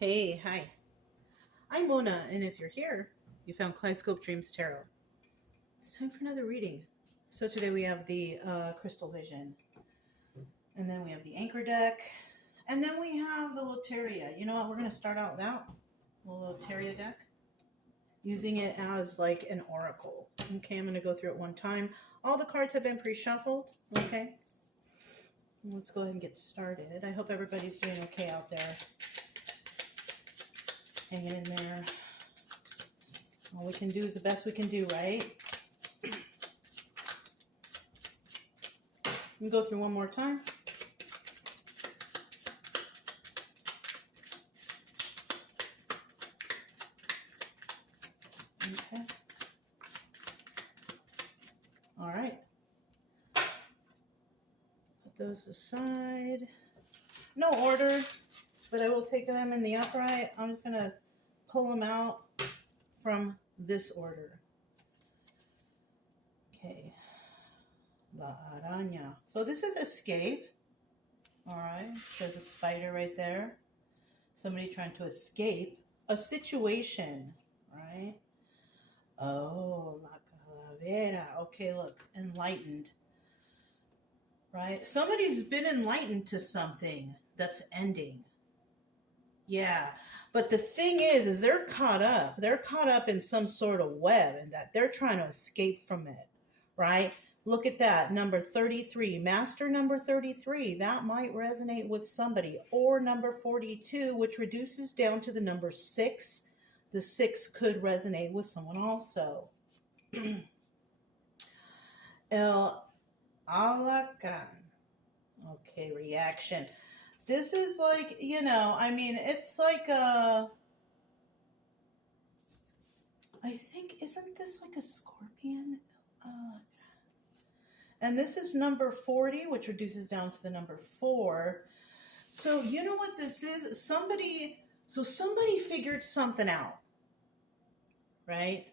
Hey, hi. I'm Mona, and if you're here, you found Kaleidoscope Dreams Tarot. It's time for another reading. So today we have the Crystal Vision, and then we have the Anchor Deck, and then we have the Loteria. You know what? We're going to start out with that, the Loteria deck, using it as like an oracle. Okay, I'm going to go through it one time. All the cards have been pre-shuffled. Okay, let's go ahead and get started. I hope everybody's doing okay out there. Hanging in there. All we can do is the best we can do, right? Let me go through one more time. Okay. All right. Put those aside. No order, but I will take them in the upright. I'm just going to pull them out from this order. Okay. La araña. So this is escape. All right. There's a spider right there. Somebody trying to escape a situation, right? Oh, la calavera. Okay, look, enlightened. Right? Somebody's been enlightened to something that's ending. Yeah. But the thing is they're caught up. They're caught up in some sort of web and that they're trying to escape from it, right? Look at that, number 33, master number 33. That might resonate with somebody. Or number 42, which reduces down to the number 6. The 6 could resonate with someone also. El Alacran. Okay, reaction. This is like, I mean, it's like I think, isn't this like a scorpion? And this is number 40, which reduces down to the number 4. So you know what this is? Somebody figured something out, right?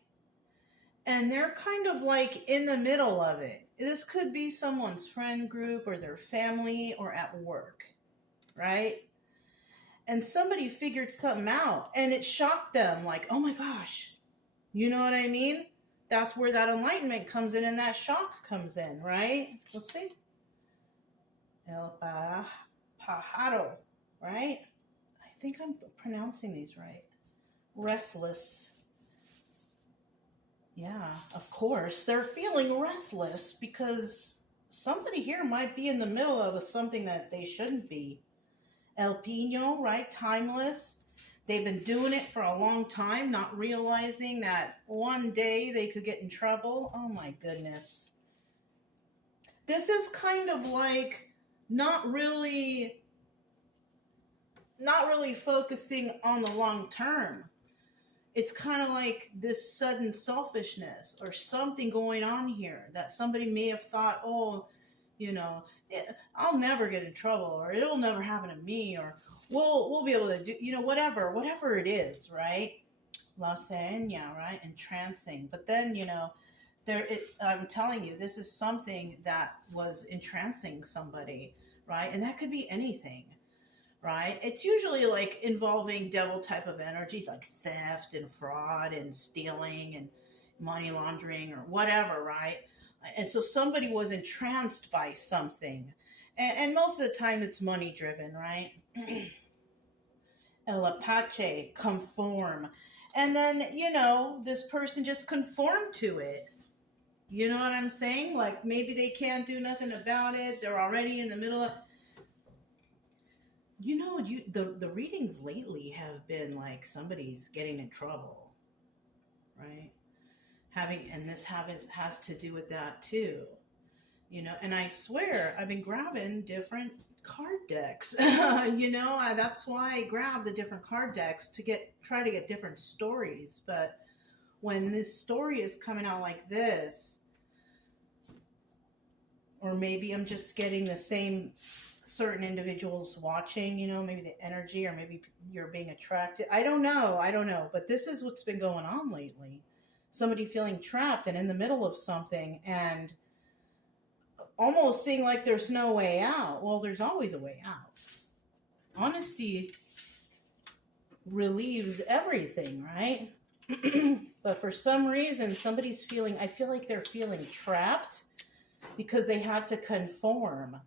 And they're kind of like in the middle of it. This could be someone's friend group or their family or at work, right? And somebody figured something out and it shocked them like, oh my gosh, you know what I mean? That's where that enlightenment comes in and that shock comes in, right? Let's see. El Pajaro, right? I think I'm pronouncing these right. Restless. Yeah, of course. They're feeling restless because somebody here might be in the middle of something that they shouldn't be. El Pino, right? Timeless. They've been doing it for a long time, not realizing that one day they could get in trouble. Oh my goodness. This is kind of like not really focusing on the long term. It's kind of like this sudden selfishness or something going on here that somebody may have thought, oh, I'll never get in trouble, or it'll never happen to me, or we'll be able to do, whatever it is, right? La seña, right? Entrancing. But then, I'm telling you, this is something that was entrancing somebody, right? And that could be anything, right? It's usually like involving devil type of energies like theft and fraud and stealing and money laundering or whatever, right? And so somebody was entranced by something. And most of the time it's money driven, right? El Apache, conform. And then, this person just conformed to it. You know what I'm saying? Like maybe they can't do nothing about it. They're already in the middle of... the readings lately have been like somebody's getting in trouble, right? This has to do with that too, and I swear I've been grabbing different card decks. That's why I grab the different card decks to try to get different stories. But when this story is coming out like this, or maybe I'm just getting the same certain individuals watching, maybe the energy, or maybe you're being attracted. I don't know, but this is what's been going on lately. Somebody feeling trapped and in the middle of something and almost seeing like there's no way out. Well, there's always a way out. Honesty relieves everything, right? But for some reason, somebody's feeling, I feel like they're feeling trapped because they had to conform,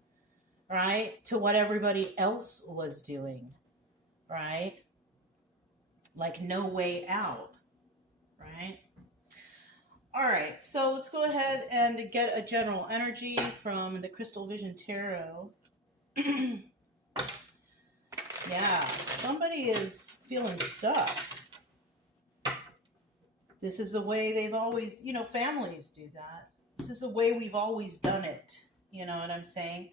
right, to what everybody else was doing, right? Like no way out, right? All right, so let's go ahead and get a general energy from the Crystal Vision Tarot. Yeah, somebody is feeling stuck. This is the way they've always, families do that. This is the way we've always done it. You know what I'm saying?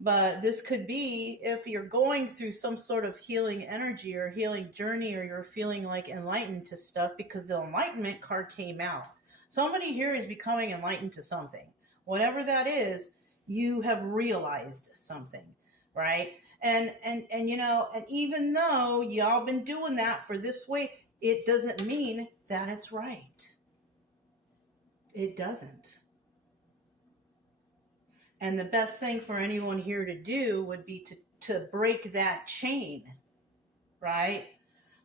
But this could be if you're going through some sort of healing energy or healing journey, or you're feeling like enlightened to stuff, because the enlightenment card came out. Somebody here is becoming enlightened to something. Whatever that is, you have realized something, right? And even though y'all been doing that for this way, it doesn't mean that it's right. It doesn't. And the best thing for anyone here to do would be to break that chain, right?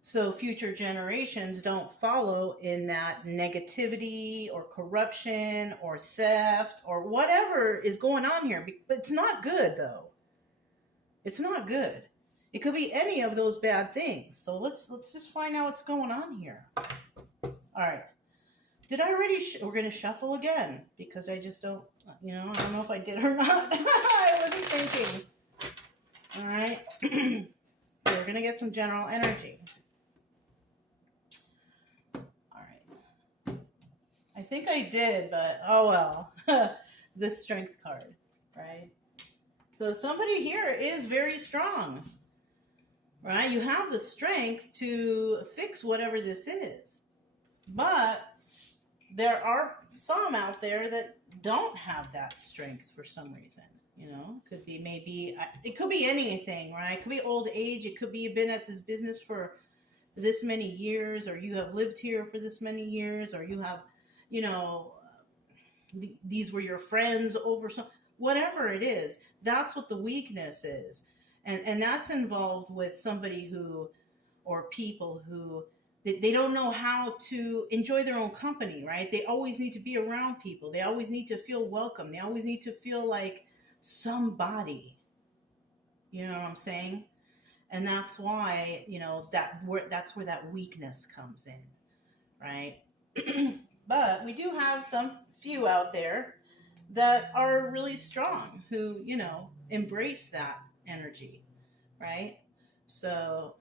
So future generations don't follow in that negativity or corruption or theft or whatever is going on here. But it's not good, though. It's not good. It could be any of those bad things. So let's just find out what's going on here. All right. Did I already? We're going to shuffle again because I just don't, I don't know if I did or not. I wasn't thinking. All right. So we're going to get some general energy. All right. I think I did, but oh well. The Strength card, right? So somebody here is very strong, right? You have the strength to fix whatever this is. But there are some out there that don't have that strength for some reason. Could be it could be anything, right? It could be old age. It could be you've been at this business for this many years, or you have lived here for this many years, or you have, these were your friends over some, whatever it is. That's what the weakness is. And that's involved with somebody who, or people who, they don't know how to enjoy their own company, right? They always need to be around people. They always need to feel welcome. They always need to feel like somebody. You know what I'm saying? And that's why, that's where that weakness comes in, right? But we do have some few out there that are really strong who, embrace that energy, right? So,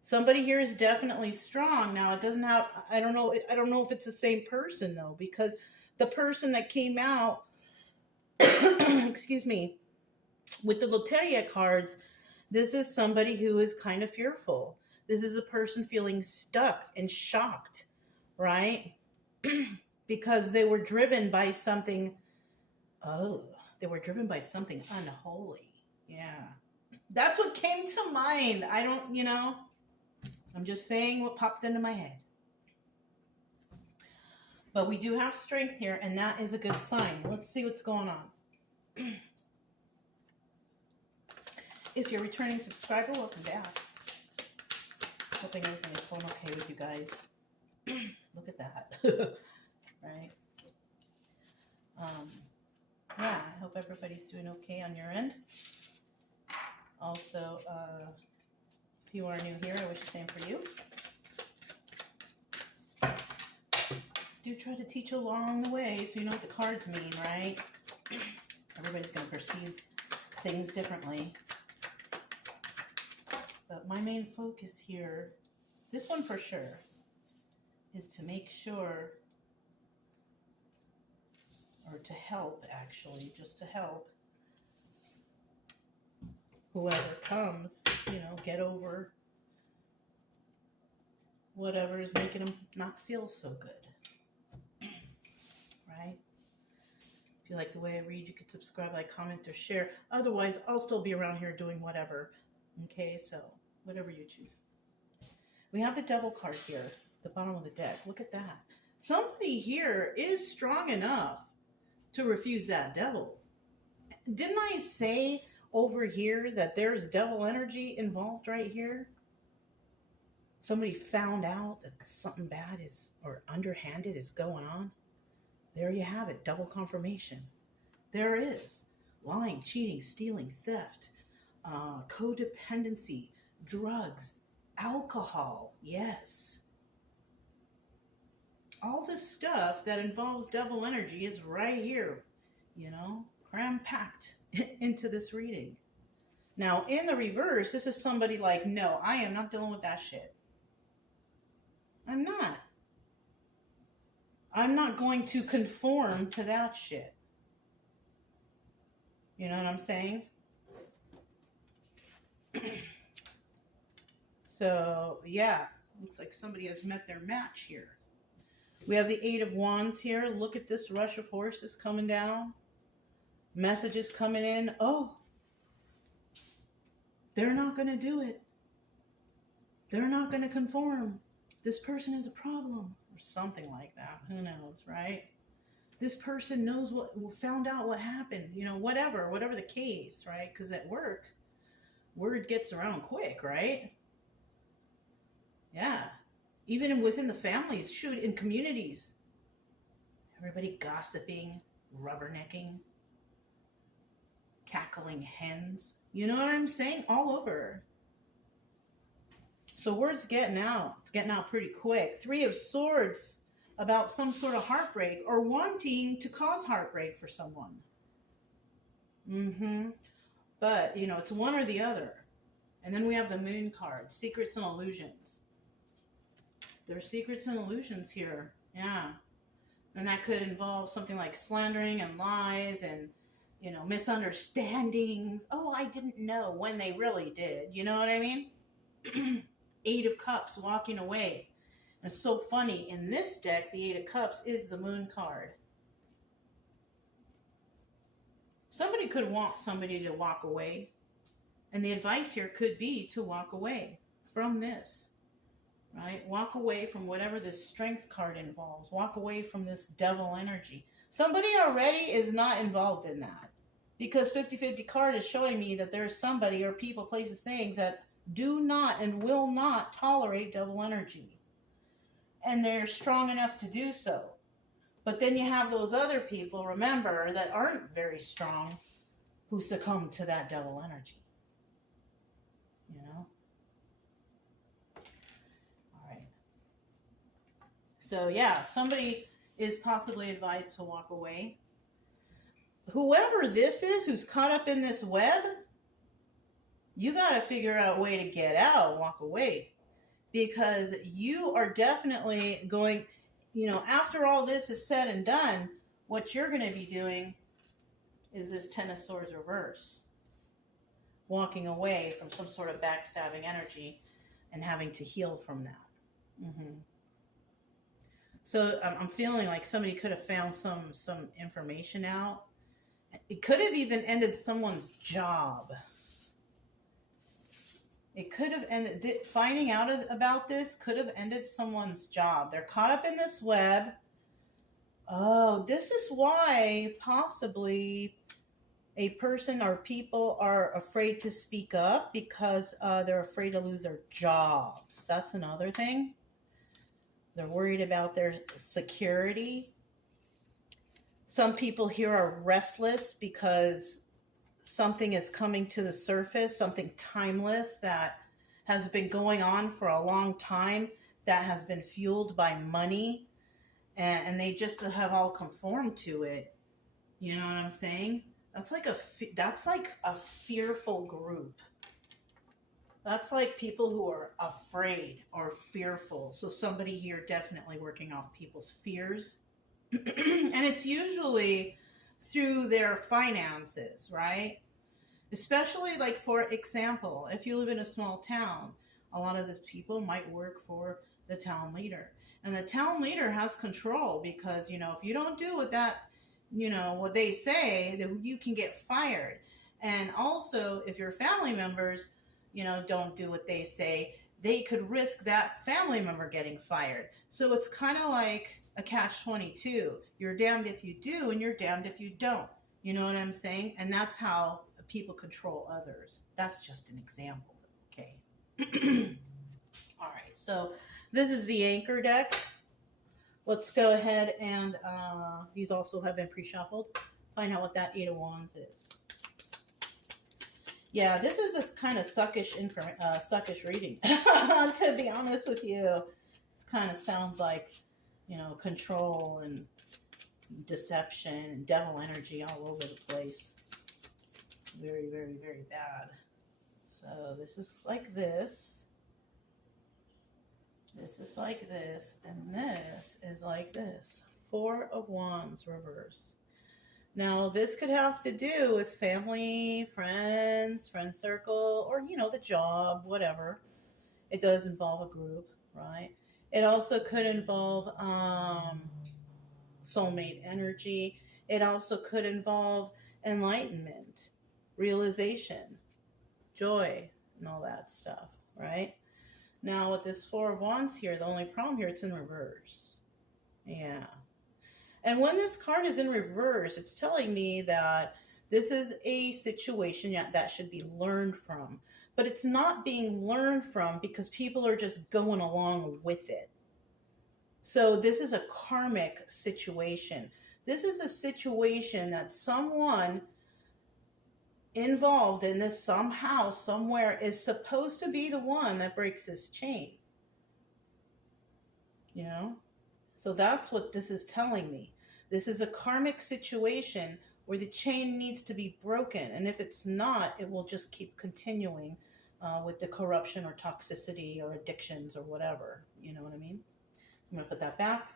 somebody here is definitely strong. Now, it doesn't have, I don't know if it's the same person, though, because the person that came out, excuse me, with the Loteria cards, this is somebody who is kind of fearful. This is a person feeling stuck and shocked, right? Because they were driven by something, unholy. Yeah. That's what came to mind. I don't, I'm just saying what popped into my head. But we do have strength here, and that is a good sign. Let's see what's going on. If you're a returning subscriber, welcome back. Hoping everything is going okay with you guys. Look at that. Right? Yeah, I hope everybody's doing okay on your end. Also, if you are new here, I wish the same for you. Do try to teach along the way so you know what the cards mean, right? Everybody's going to perceive things differently. But my main focus here, this one for sure, is to make sure, or to help actually, just to help whoever comes, get over whatever is making them not feel so good. Right? If you like the way I read, you could subscribe, like, comment, or share. Otherwise, I'll still be around here doing whatever. Okay, so whatever you choose. We have the Devil card here, the bottom of the deck. Look at that. Somebody here is strong enough to refuse that devil. Didn't I say, over here that there's devil energy involved right here, somebody found out that something bad is, or underhanded is going on, there you have it, double confirmation. There is lying, cheating, stealing, theft, codependency, drugs, alcohol, yes. All this stuff that involves devil energy is right here, cram-packed into this reading. Now, in the reverse, this is somebody like, no, I am not dealing with that shit. I'm not. I'm not going to conform to that shit. You know what I'm saying? So, yeah, looks like somebody has met their match here. We have the Eight of Wands here. Look at this rush of horses coming down. Messages coming in. Oh, they're not going to do it. They're not going to conform. This person is a problem. Or something like that. Who knows, right? This person knows found out what happened. Whatever the case, right? Because at work, word gets around quick, right? Yeah. Even within the families, shoot, in communities. Everybody gossiping, rubbernecking, cackling hens. You know what I'm saying? All over. So word's getting out. It's getting out pretty quick. Three of Swords about some sort of heartbreak or wanting to cause heartbreak for someone. But, it's one or the other. And then we have the Moon card, secrets and illusions. There are secrets and illusions here. Yeah. And that could involve something like slandering and lies and, misunderstandings. Oh, I didn't know when they really did. You know what I mean? Eight of Cups, walking away. And it's so funny. In this deck, the Eight of Cups is the Moon card. Somebody could want somebody to walk away. And the advice here could be to walk away from this. Right? Walk away from whatever this Strength card involves. Walk away from this devil energy. Somebody already is not involved in that. Because 50-50 card is showing me that there's somebody or people, places, things that do not and will not tolerate devil energy. And they're strong enough to do so. But then you have those other people, remember, that aren't very strong, who succumb to that devil energy. All right. So yeah, somebody is possibly advised to walk away. Whoever this is who's caught up in this web, you got to figure out a way to get out, walk away. Because you are definitely going, after all this is said and done, what you're going to be doing is this Ten of Swords reverse. Walking away from some sort of backstabbing energy and having to heal from that. So I'm feeling like somebody could have found some information out. It could have even ended someone's job. It could have ended, finding out about this could have ended someone's job. They're caught up in this web. Oh, this is why possibly a person or people are afraid to speak up because they're afraid to lose their jobs. That's another thing. They're worried about their security. Some people here are restless because something is coming to the surface, something timeless that has been going on for a long time, that has been fueled by money, and they just have all conformed to it. You know what I'm saying? That's like a fearful group. That's like people who are afraid or fearful. So somebody here definitely working off people's fears. And it's usually through their finances, right? Especially, like, for example, if you live in a small town, a lot of the people might work for the town leader. And the town leader has control because, if you don't do what what they say, then you can get fired. And also, if your family members, don't do what they say, they could risk that family member getting fired. So it's kind of like a catch-22. You're damned if you do, and you're damned if you don't. You know what I'm saying? And that's how people control others. That's just an example. Okay. All right. So this is the anchor deck. Let's go ahead and these also have been pre-shuffled. Find out what that Eight of Wands is. Yeah, this is a kind of suckish reading. To be honest with you, it kind of sounds like, you know, control and deception and devil energy all over the place. Very, very, very bad. So this is like this. This is like this, and this is like this. Four of Wands reverse. Now, this could have to do with family, friends, friend circle, or, you know, the job, whatever. It does involve a group, right? It also could involve soulmate energy. It also could involve enlightenment, realization, joy, and all that stuff, right? Now, with this Four of Wands here, the only problem here, it's in reverse. Yeah. And when this card is in reverse, it's telling me that this is a situation that should be learned from. But it's not being learned from because people are just going along with it. So this is a karmic situation. This is a situation that someone involved in this somehow, somewhere, is supposed to be the one that breaks this chain. You know? So that's what this is telling me. This is a karmic situation where the chain needs to be broken. And if it's not, it will just keep continuing with the corruption or toxicity or addictions or whatever. You know what I mean? I'm going to put that back.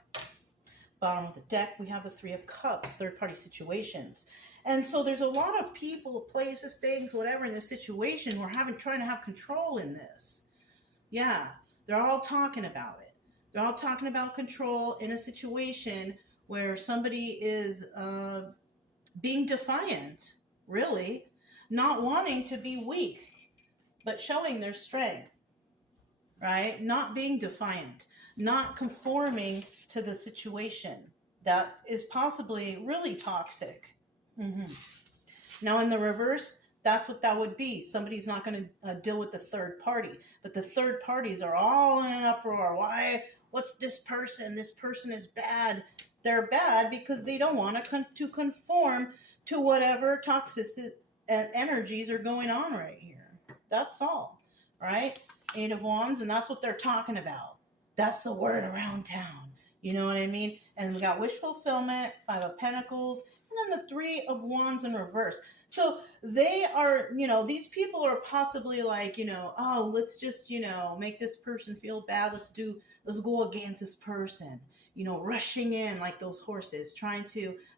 Bottom of the deck, we have the Three of Cups, third-party situations. And so there's a lot of people, places, things, whatever in this situation who are trying to have control in this. Yeah, they're all talking about it. They're all talking about control in a situation where somebody is being defiant, really, not wanting to be weak, but showing their strength, right? Not being defiant, not conforming to the situation that is possibly really toxic. Mm-hmm. Now, in the reverse, that's what that would be. Somebody's not going to deal with the third party, but the third parties are all in an uproar. Why? What's this person? This person is bad. They're bad because they don't want to conform to whatever toxic energies are going on right here. That's all, right? Eight of Wands, and that's what they're talking about. That's the word around town. You know what I mean? And we got wish fulfillment, Five of Pentacles, and then the Three of Wands in reverse. So they are, you know, these people are possibly like, you know, oh, let's just, you know, make this person feel bad. Let's go against this person. You know, rushing in like those horses,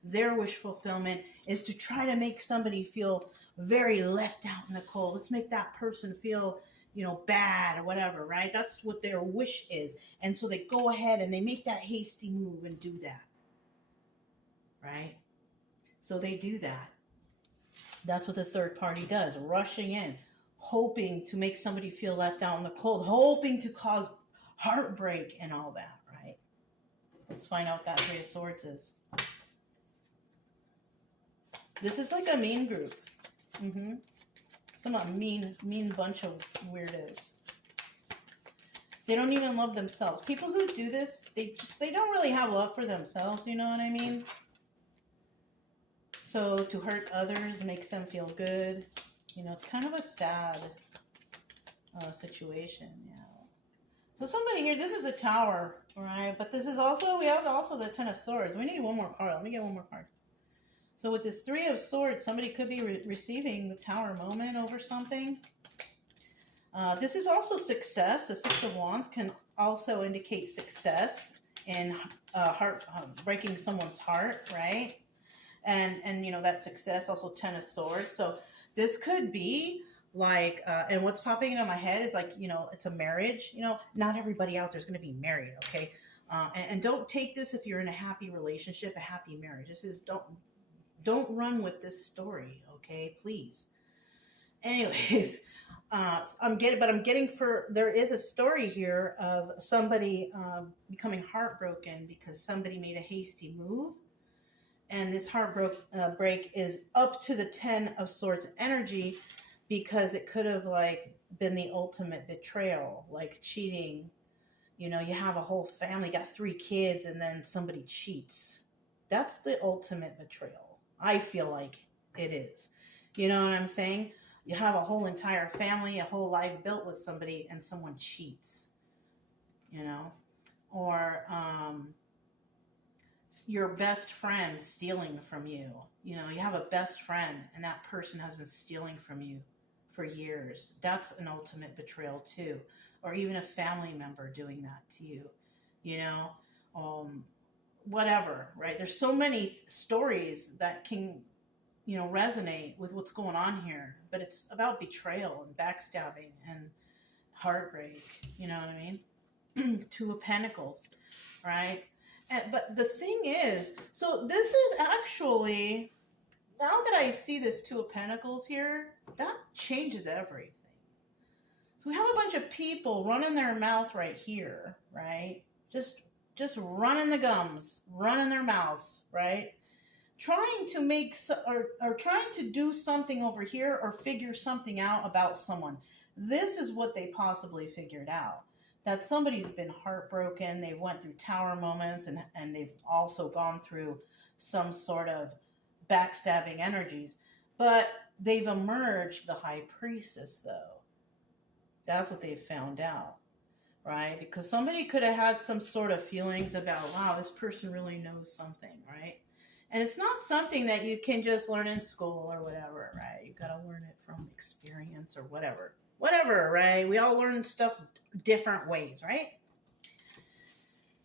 their wish fulfillment is to try to make somebody feel very left out in the cold. Let's make that person feel, you know, bad or whatever, right? That's what their wish is. And so they go ahead and they make that hasty move and do that, right? So they do that. That's what the third party does, rushing in, hoping to make somebody feel left out in the cold, hoping to cause heartbreak and all that, right? Let's find out what that Three of Swords is. This is like a mean group. Some mean bunch of weirdos. They don't even love themselves. People who do this, they don't really have love for themselves, you know what I mean? So to hurt others makes them feel good. You know, it's kind of a sad situation, yeah. So somebody here, this is the Tower, right? But this is also, we have also the Ten of Swords. We need one more card. Let me get one more card. So with this Three of Swords, somebody could be receiving the Tower moment over something. This is also success. The Six of Wands can also indicate success in breaking someone's heart, right? And you know, that success, also Ten of Swords. So this could be like, and what's popping into my head is like, you know, it's a marriage. You know, not everybody out there is going to be married, okay? And don't take this if you're in a happy relationship, a happy marriage. This is, don't run with this story, okay? Please. Anyways, there is a story here of somebody becoming heartbroken because somebody made a hasty move. And this break is up to the 10 of Swords energy, because it could have like been the ultimate betrayal, like cheating. You know, you have a whole family, got 3 kids, and then somebody cheats. That's the ultimate betrayal. I feel like it is. You know what I'm saying? You have a whole entire family, a whole life built with somebody, and someone cheats. You know? Or your best friend stealing from you. You know, you have a best friend, and that person has been stealing from you for years. That's an ultimate betrayal too. Or even a family member doing that to you. You know? Whatever, right? There's so many stories that can, you know, resonate with what's going on here, but it's about betrayal and backstabbing and heartbreak. You know what I mean? 2 of Pentacles, right? But the thing is, so this is actually, now that I see this 2 of Pentacles here, that changes everything. So we have a bunch of people running their mouth right here, right? Just running the gums, running their mouths, right? Trying to make, or trying to do something over here or figure something out about someone. This is what they possibly figured out. That somebody's been heartbroken, they've went through tower moments, and they've also gone through some sort of backstabbing energies. But they've emerged the High Priestess, though. That's what they found out, right? Because somebody could have had some sort of feelings about, wow, this person really knows something, right? And it's not something that you can just learn in school or whatever, right? You got to learn it from experience or whatever. Whatever, right? We all learn stuff different ways, right?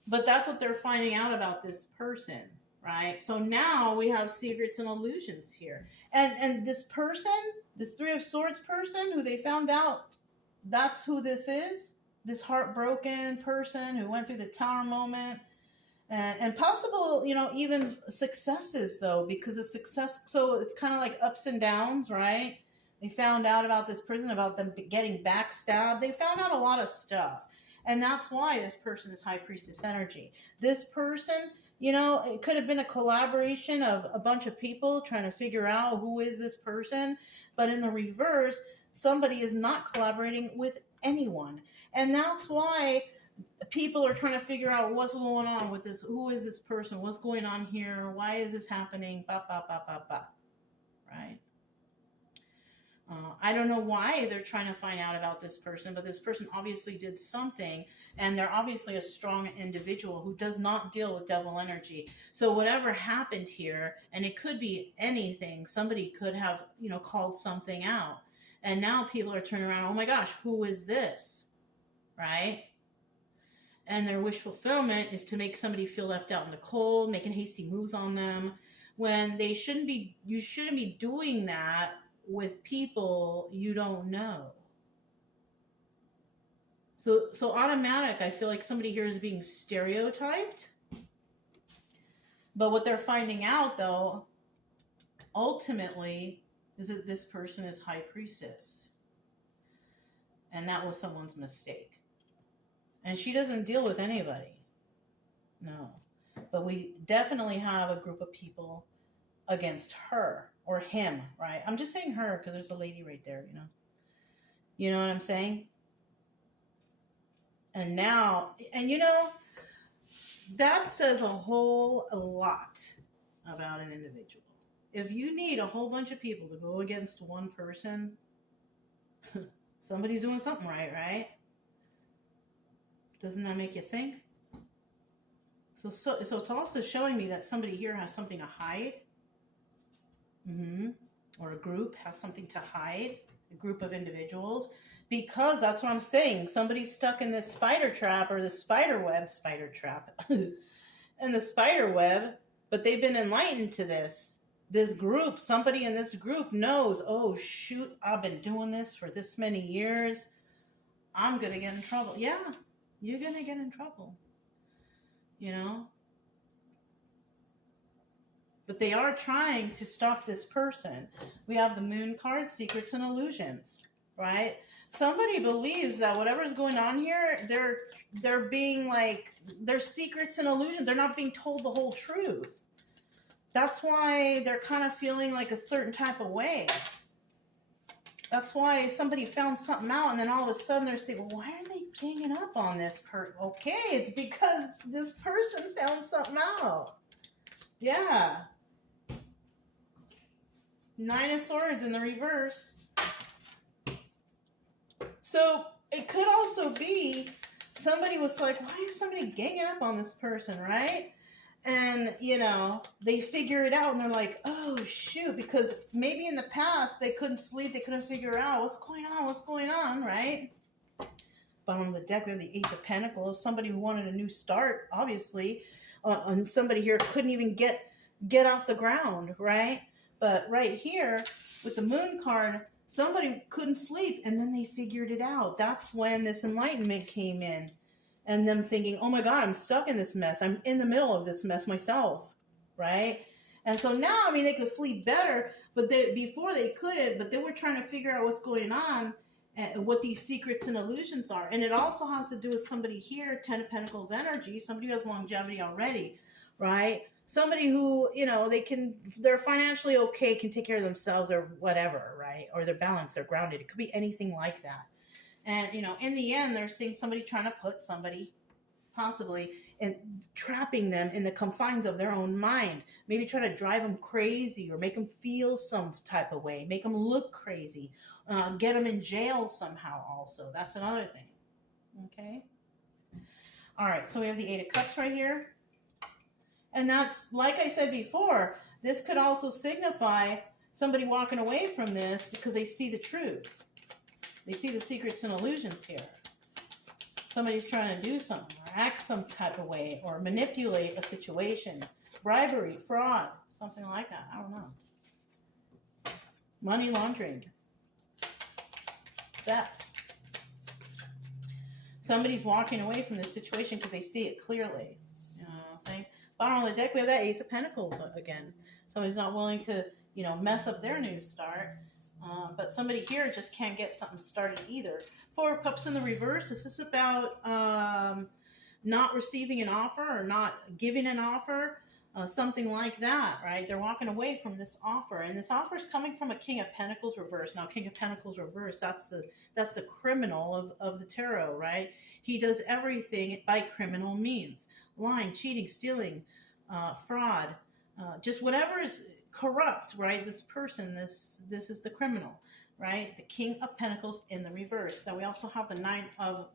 But that's what they're finding out about this person, right? So now we have secrets and illusions here. And this person, this 3 of Swords person who they found out, that's who this is. This heartbroken person who went through the tower moment. And possible, you know, even successes, though, because the success, so it's kind of like ups and downs, right? They found out about this person, about them getting backstabbed. They found out a lot of stuff. And that's why this person is High Priestess energy. This person, you know, it could have been a collaboration of a bunch of people trying to figure out who is this person. But in the reverse, somebody is not collaborating with anyone. And that's why people are trying to figure out what's going on with this. Who is this person? What's going on here? Why is this happening? Right? I don't know why they're trying to find out about this person, but this person obviously did something, and they're obviously a strong individual who does not deal with devil energy. So whatever happened here, and it could be anything, somebody could have, you know, called something out. And now people are turning around, oh my gosh, who is this? Right? And their wish fulfillment is to make somebody feel left out in the cold, making hasty moves on them, when they shouldn't be. You shouldn't be doing that with people you don't know. So automatic, I feel like somebody here is being stereotyped. But what they're finding out, though, ultimately, is that this person is High Priestess. And that was someone's mistake. And she doesn't deal with anybody. No. But we definitely have a group of people against her or him, right? I'm just saying her because there's a lady right there, you know. You know what I'm saying? And now, and you know, that says a whole lot about an individual. If you need a whole bunch of people to go against one person, somebody's doing something right? Doesn't that make you think? So it's also showing me that somebody here has something to hide. Or a group has something to hide. A group of individuals. Because that's what I'm saying. Somebody's stuck in this spider trap or the spider trap. And the spider web. But they've been enlightened to this. This group, somebody in this group knows, oh shoot, I've been doing this for this many years. I'm going to get in trouble. Yeah. You're going to get in trouble, you know? But they are trying to stop this person. We have the Moon card, secrets and illusions, right? Somebody believes that whatever's going on here, they're being like, there's secrets and illusions. They're not being told the whole truth. That's why they're kind of feeling like a certain type of way. That's why somebody found something out, and then all of a sudden they're saying, well, why are they ganging up on this person? Okay, it's because this person found something out. Yeah. Nine of Swords in the reverse. So it could also be somebody was like, why is somebody ganging up on this person, right? And, you know, they figure it out and they're like, oh, shoot, because maybe in the past they couldn't sleep, they couldn't figure out what's going on, right? Bottom of the deck, we have the Ace of Pentacles, somebody who wanted a new start, obviously, and somebody here couldn't even get off the ground, right? But right here, with the Moon card, somebody couldn't sleep, and then they figured it out. That's when this enlightenment came in. And them thinking, oh my God, I'm stuck in this mess. I'm in the middle of this mess myself, right? And so now, I mean, they could sleep better, but before they couldn't, but they were trying to figure out what's going on and what these secrets and illusions are. And it also has to do with somebody here, Ten of Pentacles energy, somebody who has longevity already, right? Somebody who, you know, they're financially okay, can take care of themselves or whatever, right? Or they're balanced, they're grounded. It could be anything like that. And, you know, in the end, they're seeing somebody trying to put somebody possibly and trapping them in the confines of their own mind. Maybe try to drive them crazy or make them feel some type of way, make them look crazy, get them in jail somehow also. That's another thing. Okay. All right. So we have the Eight of Cups right here. And that's, like I said before, this could also signify somebody walking away from this because they see the truth. They see the secrets and illusions here. Somebody's trying to do something or act some type of way or manipulate a situation. Bribery, fraud, something like that. I don't know. Money laundering. Theft. Somebody's walking away from this situation because they see it clearly. You know what I'm saying? Bottom of the deck, we have that Ace of Pentacles again. Somebody's not willing to, you know, mess up their new start. But somebody here just can't get something started either. Four of Cups in the reverse. This is about not receiving an offer or not giving an offer, something like that, right? They're walking away from this offer, and this offer is coming from a King of Pentacles reverse. Now, King of Pentacles reverse, that's the criminal of the tarot, right? He does everything by criminal means: lying, cheating, stealing, fraud, just whatever is corrupt, right? This person, this is the criminal, right? The King of Pentacles in the reverse. Now we also have the Nine of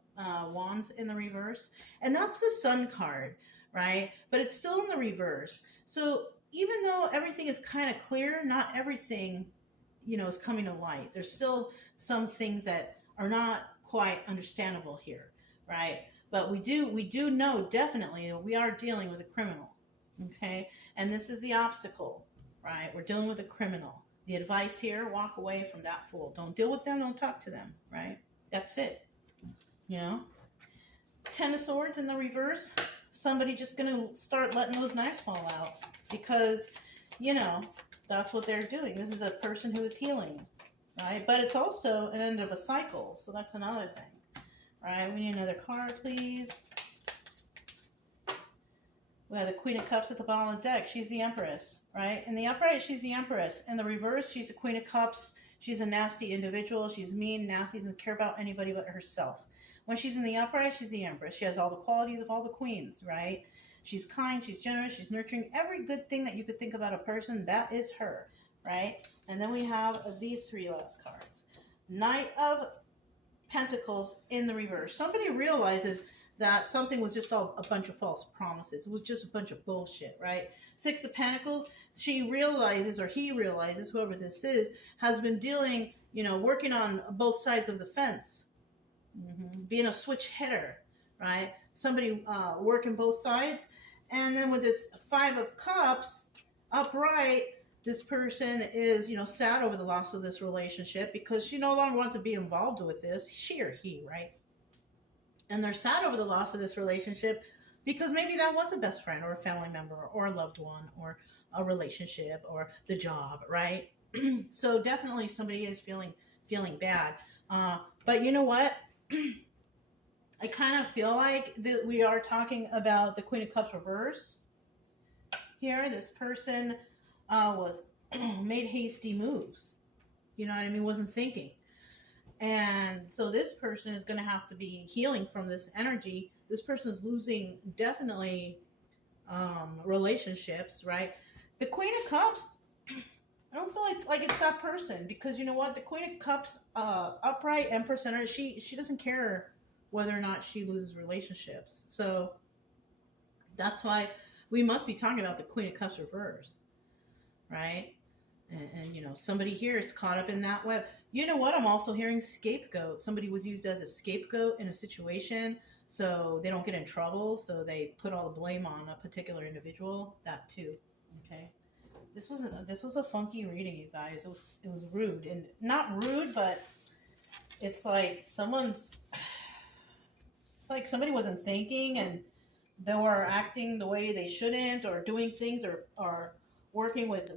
Wands in the reverse, and that's the Sun card, right? But it's still in the reverse. So even though everything is kind of clear, not everything, you know, is coming to light. There's still some things that are not quite understandable here, right? But we do know definitely that we are dealing with a criminal, okay? And this is the obstacle. Right? We're dealing with a criminal. The advice here, walk away from that fool. Don't deal with them. Don't talk to them. Right? That's it. You know? Ten of Swords in the reverse. Somebody just going to start letting those knives fall out. Because, you know, that's what they're doing. This is a person who is healing. Right? But it's also an end of a cycle. So that's another thing. Right? We need another card, please. We have the Queen of Cups at the bottom of the deck. She's the Empress, right? In the upright, she's the Empress. In the reverse, she's the Queen of Cups. She's a nasty individual. She's mean, nasty, doesn't care about anybody but herself. When she's in the upright, she's the Empress. She has all the qualities of all the queens, right? She's kind, she's generous, she's nurturing. Every good thing that you could think about a person, that is her, right? And then we have these three last cards. Knight of Pentacles in the reverse. Somebody realizes that something was just a bunch of false promises. It was just a bunch of bullshit, right? Six of Pentacles, she realizes, or he realizes, whoever this is, has been dealing, you know, working on both sides of the fence. Being a switch hitter, right? Somebody working both sides. And then with this Five of Cups upright, this person is, you know, sad over the loss of this relationship because she no longer wants to be involved with this, she or he, right? And they're sad over the loss of this relationship because maybe that was a best friend or a family member or a loved one or a relationship or the job, right? So definitely somebody is feeling bad. But you know what? I kind of feel like we are talking about the Queen of Cups reverse here. This person was made hasty moves. You know what I mean? Wasn't thinking. And so this person is going to have to be healing from this energy. This person is losing definitely relationships, right? The Queen of Cups, I don't feel like it's that person, because you know what? The Queen of Cups, upright Empress energy, she doesn't care whether or not she loses relationships. So that's why we must be talking about the Queen of Cups reverse, right? And you know, somebody here is caught up in that web. You know what? I'm also hearing scapegoat. Somebody was used as a scapegoat in a situation, so they don't get in trouble. So they put all the blame on a particular individual. That too. Okay. This was a funky reading, you guys. It was rude, and not rude, but it's like somebody wasn't thinking, and they were acting the way they shouldn't, or doing things, or working with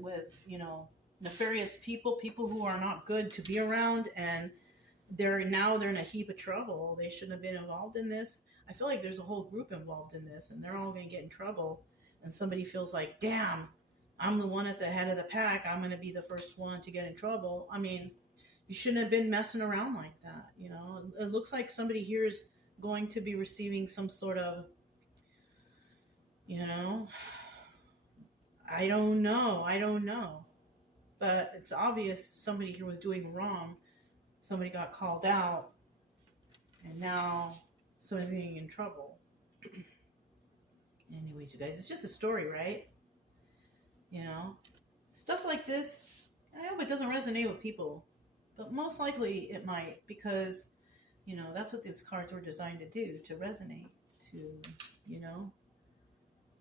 you know, nefarious people who are not good to be around, and they're in a heap of trouble. They shouldn't have been involved in this. I feel like there's a whole group involved in this, and they're all going to get in trouble. And somebody feels like, damn, I'm the one at the head of the pack. I'm going to be the first one to get in trouble. I mean, you shouldn't have been messing around like that. You know, it looks like somebody here is going to be receiving some sort of, you know, I don't know. But it's obvious somebody here was doing wrong. Somebody got called out, and now somebody's getting in trouble. Anyways, you guys, it's just a story, right? You know, stuff like this, I hope it doesn't resonate with people, but most likely it might, because, you know, that's what these cards were designed to do, to resonate, to, you know,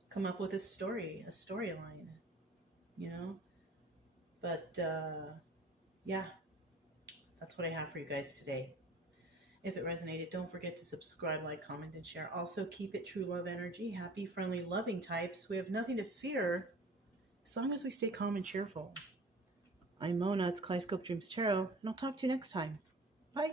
come up with a storyline, you know. But yeah, that's what I have for you guys today. If it resonated, don't forget to subscribe, like, comment, and share. Also, keep it true love energy. Happy, friendly, loving types. We have nothing to fear as long as we stay calm and cheerful. I'm Mona. It's Kaleidoscope Dreams Tarot, and I'll talk to you next time. Bye.